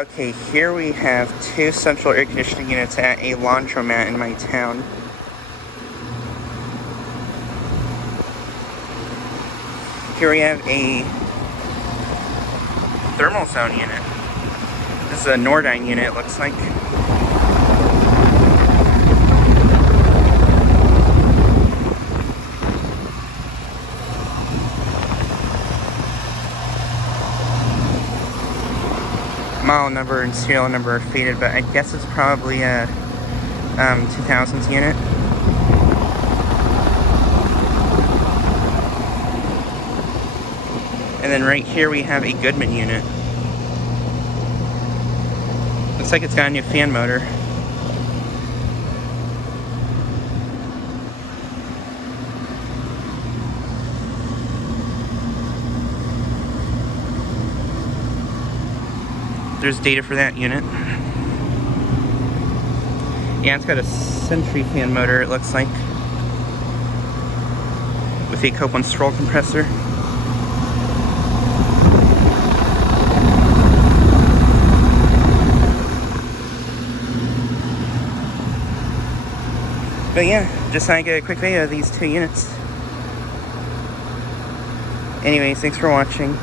Okay, here we have two central air conditioning units at a laundromat in my town. Here we have a thermal zone unit. This is a Nordyne unit, it looks like. Model number and serial number are faded, but I guess it's probably a 2000s unit. And then right here we have a Goodman unit. Looks like it's got a new fan motor. There's data for that unit. Yeah, it's got a Century fan motor, it looks like, with a Copeland stroll compressor. But yeah, just thought I'd get a quick video of these two units. Anyways, thanks for watching.